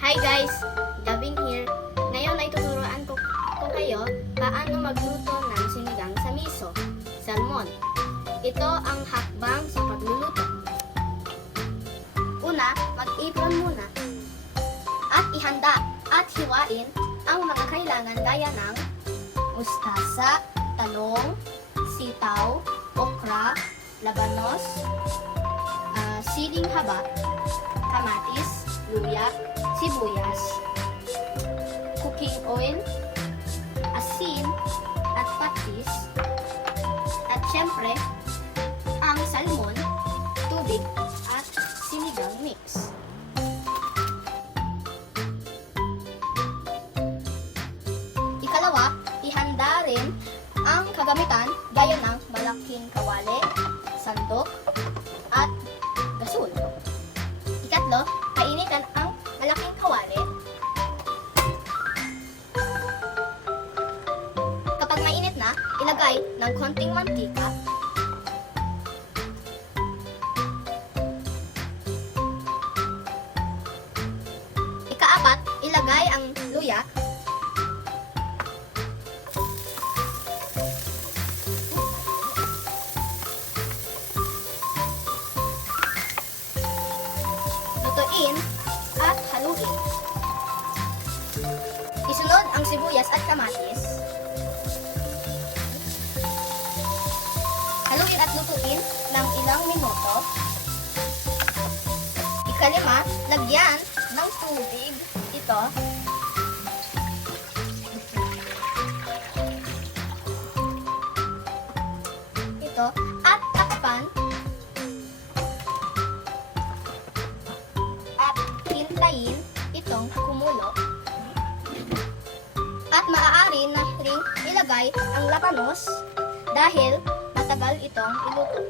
Hi guys! Gabing here. Ngayon ay tuturuan ko kayo paano magluto ng sinigang sa miso, salmon. Ito ang hakbang sa pagluluto. Una, mag-apron muna at ihanda at hiwain ang mga kailangan gaya ng mustasa, talong, sitaw, okra, labanos, siling haba, kamatis, luya, sibuyas, cooking oil, asin, at patis, at syempre, ang salmon, tubig, at sinigang mix. Ikalawa, ihanda rin ang kagamitan gaya ng malaking kawali, sandok, at gasol. Ikatlo, painitan ang malaking kawali. Kapag mainit na, ilagay ng konting mantika. Ikaapat, ilagay ang luya. Lutuin at haluin. Isunod ang sibuyas at kamatis. Haluin at lutuin ng ilang minuto. Ikalima, lagyan ng tubig ito. At takpan at hintayin itong kumulo. At maaari na ring ilagay ang labanos dahil matagal itong iluto.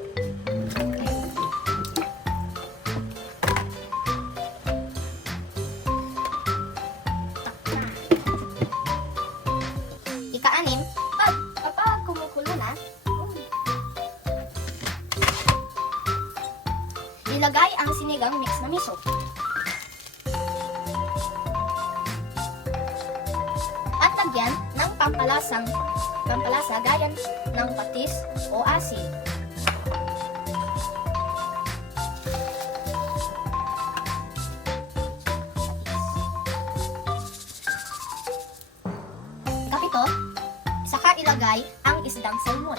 Ika-anim, kapag kumukulo na, ilagay ang sinigang mix na miso. At lagyan ng pampalasa gaya ng patis o asin. Ikapito, saka ilagay ang isdang salmon.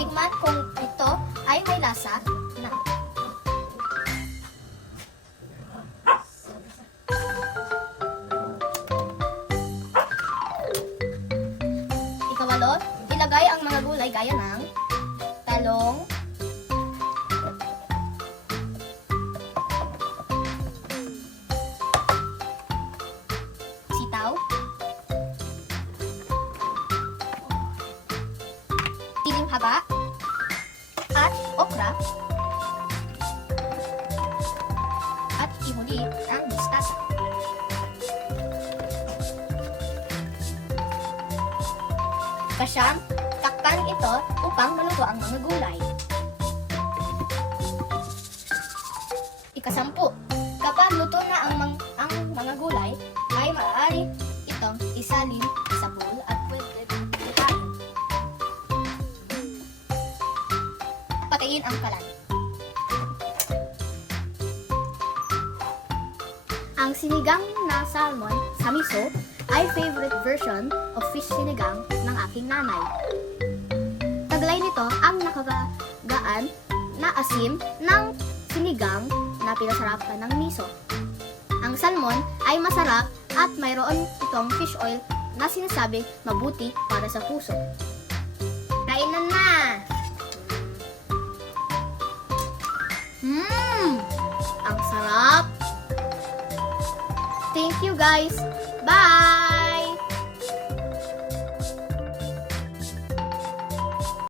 Tikman kung ito ay may lasa na. Ikawalo, ilagay ang mga gulay gaya ng talong, sitaw, siling haba, at okra, at ihuli ang mustasa. Kasyam, takpan ito upang maluto ang mga gulay. Ikasampu, kapag luto na ang mga gulay, ay maaari itong isalin sa bowl at pwede ikain. Patayin ang kalan. Ang sinigang na salmon sa miso ay favorite version of fish sinigang ng aking nanay. Taglay nito ang nakagagaan na asim ng sinigang na pinasarapan ng miso. Ang salmon ay masarap at mayroon itong fish oil na sinasabi mabuti para sa puso. Kainan na! Ang sarap! Thank you guys! Bye!